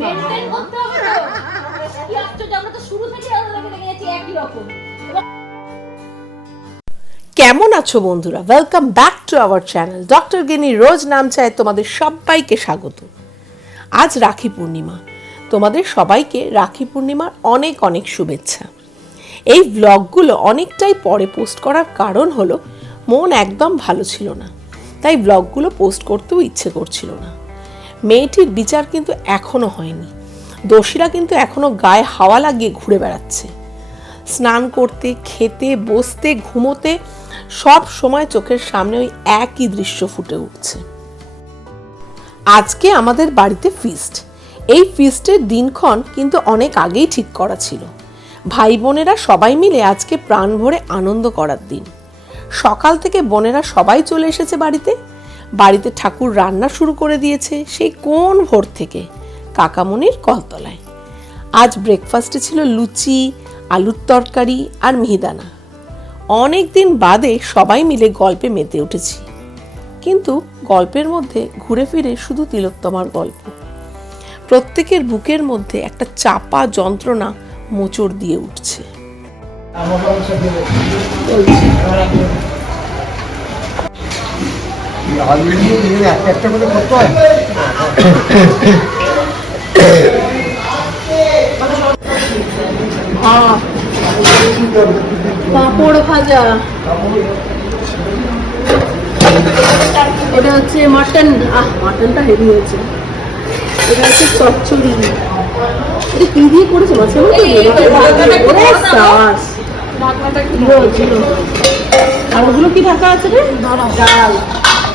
Maintain করতে হবে তো। কি আশ্চর্য, আমরা তো শুরু থেকে লেগে গেছি একই রকম। কেমন আছো বন্ধুরা? Welcome back to our channel doctor গিনি রোজ নাম চায় তোমাদের সবাইকে স্বাগত। আজ রাখি পূর্ণিমা। তোমাদের সবাইকে রাখি পূর্ণিমার অনেক অনেক শুভেচ্ছা। এই ব্লগগুলো অনেকটাই পরে পোস্ট করার কারণ হলো, মন একদম ভালো ছিল না। তাই ব্লগগুলো পোস্ট করতেও ইচ্ছে করছিল না। মেয়েটির বিচার কিন্তু এখনও হয়নি। দোষীরা কিন্তু এখনও গায়ে হাওয়া লাগিয়ে ঘুরে বেড়াচ্ছে। স্নান করতে, খেতে, বসতে, ঘুমোতে সব সময় চোখের সামনে ওই একই দৃশ্য ফুটে উঠছে। আজকে আমাদের বাড়িতে ফিস্ট এই ফিস্টের দিনক্ষণ কিন্তু অনেক আগেই ঠিক করা ছিল। ভাই বোনেরা সবাই মিলে আজকে প্রাণ ভরে আনন্দ করার দিন। সকাল থেকে বোনেরা সবাই চলে এসেছে বাড়িতে। বাড়িতে ঠাকুর রান্না শুরু করে দিয়েছে সেই কোন ভোর থেকে? কাকামনির কলতলায়। আজ ব্রেকফাস্টে ছিল লুচি, আলুর তরকারি আর মিহিদানা। অনেক দিন বাদে সবাই মিলে গল্পে মেতে উঠেছি। কিন্তু গল্পের মধ্যে ঘুরে ফিরে শুধু তিলোত্তমার গল্প। প্রত্যেকের বুকের মধ্যে একটা চাপা যন্ত্রণা মোচড় দিয়ে উঠছে। একটা একটা করে করতে হয় পাঁপড় ভাজা। এটা হচ্ছে মাটন। আহ মাটনটা হেভি হয়েছে। এটা হচ্ছে চচ্চড়ি। এটা কি দিয়ে করেছে? মাছের আর ওগুলো কি ঢাকা আছে রে? ডাল।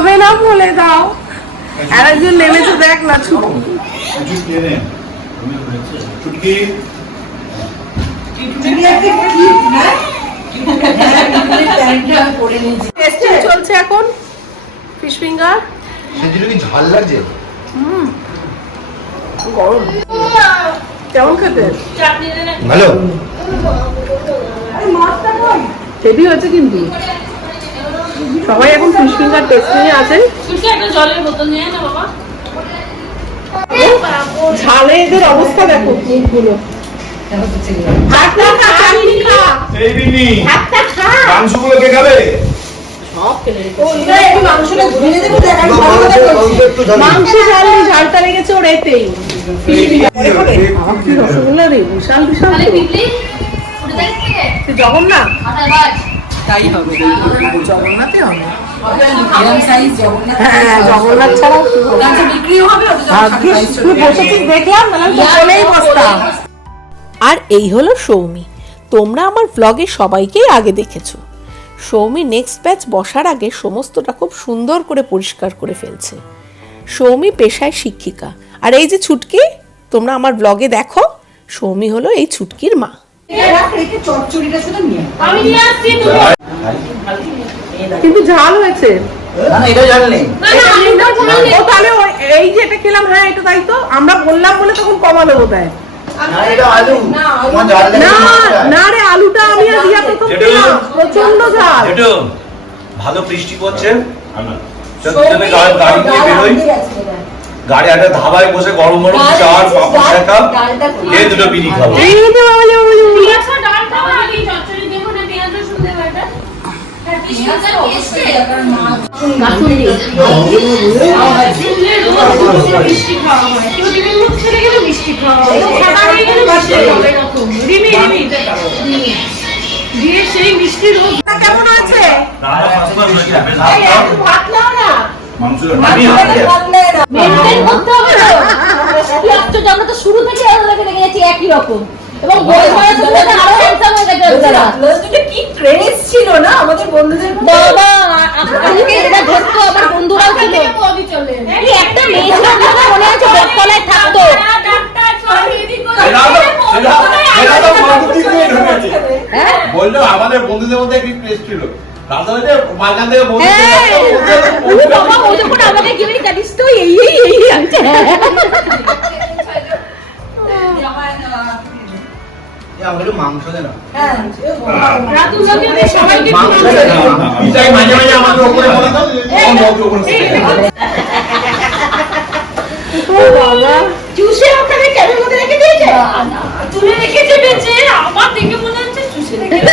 খাবে না বলে দাও। আর একজন নেমেছে দেখ না ছুট ছুটকি টেস্টিং চলছে এখন ফিশ ফিঙ্গার সেদিন কি ঝাল লাগছে? গরম। কেমন খেতে? ভালো। হেভি হয়েছে কিন্তু। সবাই এখন ফিশ ফিঙ্গার টেস্টিং এ আছে জলের বোতল নিয়ে আয় না বাবা। ঝালে এদের অবস্থা দেখো মুখগুলো। খাবে? মাংস ঝাল ঝালটা লেগেছে ওর এতেই। আমার রসগোল্লা রে বিশাল বিশাল জগন্নাথ তাই হবে। জগন্নাথে হবে। জগন্নাথ ছাড়া ভাগ্যিস তুই বসেছিস দেখলাম চলেই বসতাম। আর এই হলো সৌমি। তোমরা আমার ব্লগে সবাইকেই আগে দেখেছ। সৌমি নেক্সট ব্যাচ বসার আগে সমস্তটা খুব সুন্দর করে পরিষ্কার করে ফেলছে। সৌমি পেশায় শিক্ষিকা। আর এই যে ছুটকি তোমরা আমার ব্লগে দেখো সৌমি হলো এই ছুটকির মা। কিন্তু ঝাল হয়েছে। না না এটা ঝাল নেই। না না আমি না ও তাহলে ওই- এই যে এটা খেলাম হ্যাঁ এটা তাই তো। আমরা বললাম বলে তখন কমালো বোধ হয় না রে আলুটা আমি আর দিয়া প্রথম খেলাম। প্রচণ্ড ঝাল। ভালো বৃষ্টি পড়ছে। গাড়ি নিয়ে বেরোই গাড়ি একটা ধাবায় বসে গরম গরম চার পাপড় শেখা দিয়ে দুটো বিড়ি খাব। এই না হ্যাঁ। দিয়ে সেই মিষ্টি কেমন আছে? মানুষের মেনটেন হ্যাঁ। করতে হবে তো। কি আশ্চর্য আমরা তো শুরু থেকে আলাদা লেগে গেছি একই রকম। এবং বই পড়ার জন্য আরও হ্যান্ডসাম হয়ে গেছে লজটা কি ক্রেজ ছিল না? আমাদের বন্ধুদের বাবা আজকে এটা ধরতো আমার বন্ধুরাও ছিল। এই একটা মেয়ে ছিল আমার মনে আছে বটতলায় থাকতো। বলল আমাদের বন্ধুদের মধ্যে একটি ক্রেজ ছিল? বাবা মাংস দে না রাতুল দাকে দিয়ে সবাইকে মাংস মাংস দে দেবো। না। পিসাই মাঝে মাঝে আমাকে ওপরে। দেখো, চুষে ওখানে ক্যামের মধ্যে রেখে দিয়েছে তুলে রেখেছে বেঁচে আমার দেখে মনে হচ্ছে চুষে রেখেছে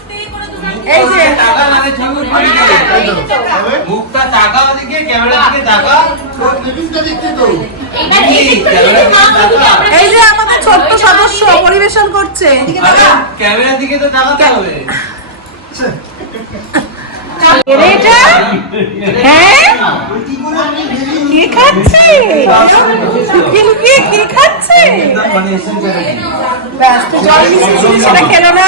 এই যে টাকা মানে ঠাকুর বাড়ি মুখটা টাকা ওদিকে ক্যামেরা দিকে টাকা এই যে আমাদের ছোট্ট সদস্য পরিবেশন করছে ক্যামেরার দিকে তো তাকাতে হবে। এটা? হ্যাঁ? কে খাচ্ছে? লুকিয়ে লুকিয়ে কি খাচ্ছে? সেটা কেন না?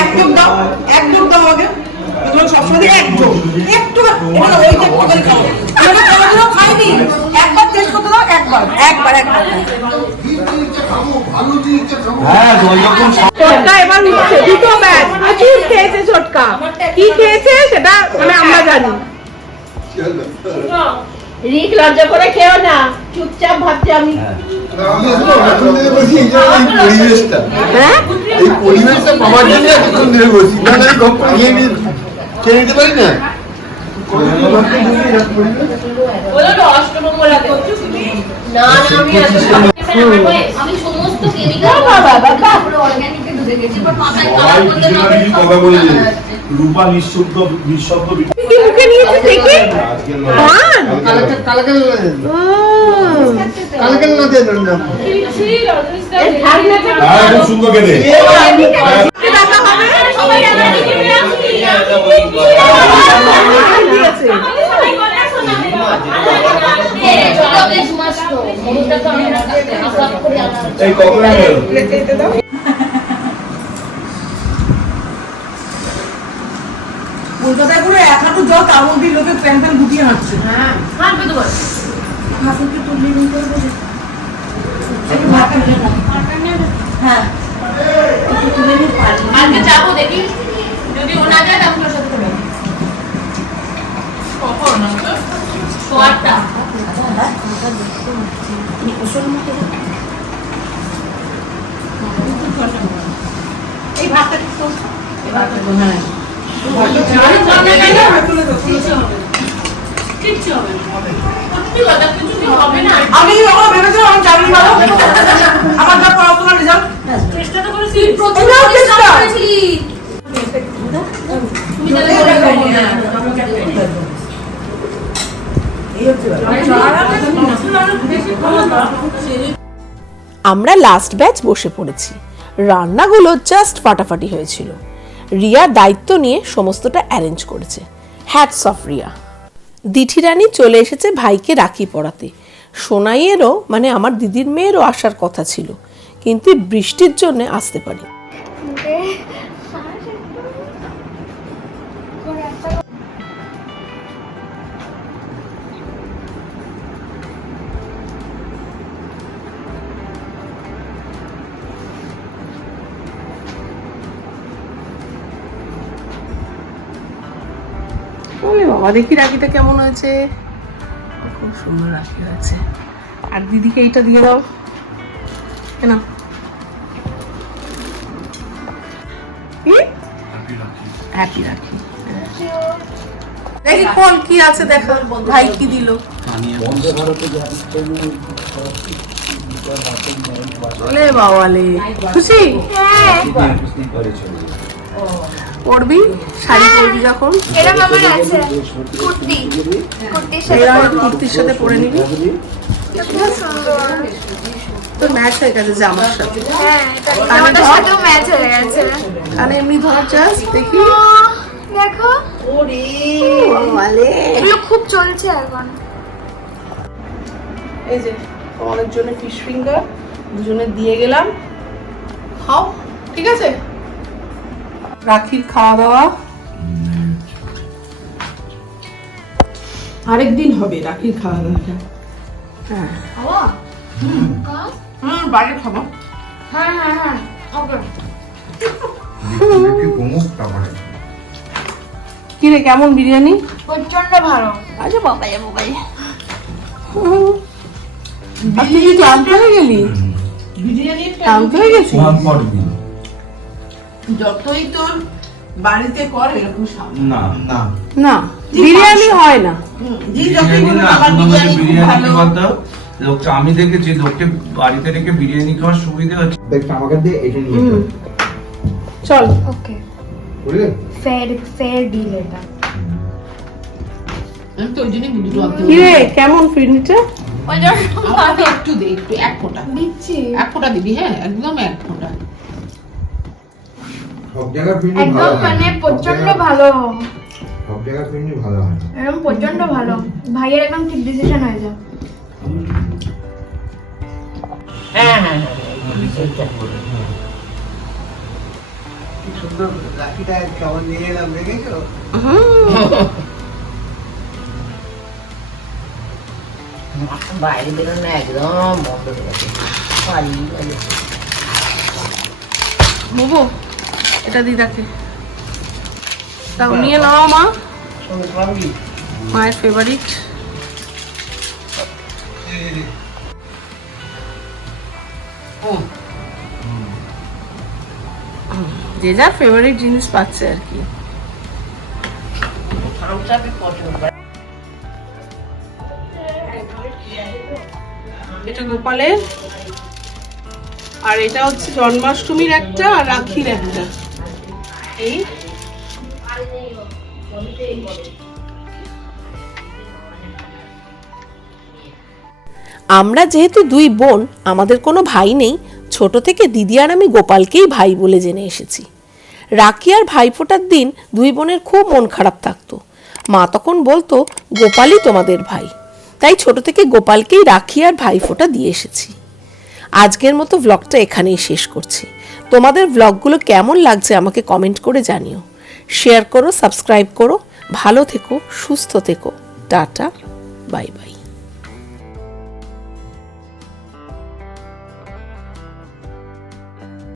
একদম দাও একদম দাও আগে তোমার সবসময় একদম একটু ওই যে খাইনি। টেস্ট করতে দাও একবার একবার একবার। হ্যাঁ ছোটকা এবার উঠছে দুটো ব্যাচ কি খেয়েছে ছোটকা কি খেয়েছে সেটা মানে আমরা জানি। রিক লজ্জা করে খেও না। চুপচাপ ভাবছি আমি। পরিবেশটা হ্যাঁ? এই পরিবেশটা পাওয়ার জন্য এতক্ষণ ধরে বসি। না খেয়ে নিতে পারি না? রূপা নিঃশব্দ নিঃশব্দ মুখে নিয়েছে কালকে না দেন না। সুন্দর খেতে। কলকাতায় পুরো এক হাঁটু জল তার মধ্যে লোকে প্যান প্যান গুটিয়ে হাঁটছে। হাঁটবে তো বল। আজকে যাব দেখি। যদি ও না যায় তাহলে সাথে করে কখন সোয়ারটা। এই ভাতটা তো কিচ্ছু হবে না। সত্যি কথা কিছু কি হবে না। আমি ভেবেছিলাম আমি চাকরি পাবো আমার যা পড়াশোনার রেজাল্ট চেষ্টা তো করেছি। প্রথম চেষ্টা। চেষ্টা। তুমি তাহলে আমরা লাস্ট ব্যাচ বসে পড়েছি। রান্নাগুলো জাস্ট ফাটাফাটি হয়েছিল। রিয়া দায়িত্ব নিয়ে সমস্তটা অ্যারেঞ্জ করেছে। Hats off Riya. দিঠি রানী চলে এসেছে ভাইকে রাখি পড়াতে সোনাইয়েরও মানে আমার দিদির মেয়েরও আসার কথা ছিল। কিন্তু বৃষ্টির জন্য আসতে পারি। বাবা দেখি রাখিটা কেমন হয়েছে? খুব সুন্দর রাখি হয়েছে। আর দিদিকে এইটা দিয়ে দাও। কেন হ্যাপি রাখি দেখি কোন কি আছে দেখা। ভাই কি দিল? চলে বাবালে খুশি? পড়বি শাড়ি পরবি যখন? এরকম আমার আছে। কুর্তি। কুর্তির সাথে পরে কুর্তির তো ম্যাচ হয়ে গেছে জামার সাথে। হ্যাঁ সাথেও ম্যাচ হয়ে গেছে। এমনি ধর জাস্ট দেখি। দেখো। ওরে। এগুলো খুব চলছে এখন। এই যে তোমাদের জন্য ফিশ ফিঙ্গার দুজনে দিয়ে গেলাম। খাও ঠিক আছে? রাখির খাওয়া দাওয়া আরেকদিন হবে রাখির খাওয়া দাওয়াটা হ্যাঁ। হুম। বাইরে খাব। হ্যাঁ হ্যাঁ হ্যাঁ ওকে কমুক কিরে কেমন বিরিয়ানি? প্রচণ্ড ভালো। আচ্ছা বাবাই বাবাই। তুই কি ক্লান্ত হয়ে গেলি? ক্লান্ত হয়ে ফর যতই তোর বাড়িতে কর এরকম সামনে। না না। না? বিরিয়ানি হয় না। লোকটা আমি দেখেছি লোককে বাড়িতে রেখে বিরিয়ানি খাওয়ার সুবিধা হচ্ছে। আমাকে দিয়ে এটা নিয়ে চল। ওকে। বুঝলে? ফেয়ার ফেয়ার ডিল এটা। কেমন ফিরনিটা একটু দে একটু এক ফোঁটা। দিচ্ছি। এক ফোঁটা দিবি হ্যাঁ একদম এক ফোঁটা। একদম মানে প্রচণ্ড ভালো। সব জায়গায় ফিরনি ভালো হয় এরকম প্রচণ্ড ভালো। ভাইয়ের একদম ঠিক ডিসিশন হয়ে যায় হ্যাঁ হ্যাঁ কি সুন্দর রাখিটা কেমন নিয়ে এলাম দেখেছ বাইরে বেরোনো একদম বন্ধ হয়ে গেছে পালিয়ে গেছে এটা দিদাকে। তাও নিয়ে নাও মা মায়ের ফেভারিট যে যার ফেভারিট জিনিস পাচ্ছে আর কি। এটা গোপালের। আর এটা হচ্ছে জন্মাষ্টমীর একটা আর রাখির একটা। এই আমরা যেহেতু দুই বোন, আমাদের কোনো ভাই নেই, ছোট থেকে দিদি আর আমি গোপালকেই ভাই বলে জেনে এসেছি। রাখি আর ভাইফোঁটার দিন দুই বোনের খুব মন খারাপ থাকতো। মা তখন বলতো, গোপালই তোমাদের ভাই। তাই ছোট থেকে গোপালকেই রাখি আর ভাইফোঁটা দিয়ে এসেছি। আজকের মতো ভ্লগটা এখানেই শেষ করছি। তোমাদের ভ্লগগুলো কেমন লাগছে আমাকে কমেন্ট করে জানিও। শেয়ার করো সাবস্ক্রাইব করো। ভালো থেকো সুস্থ থেকো। Tata bye bye.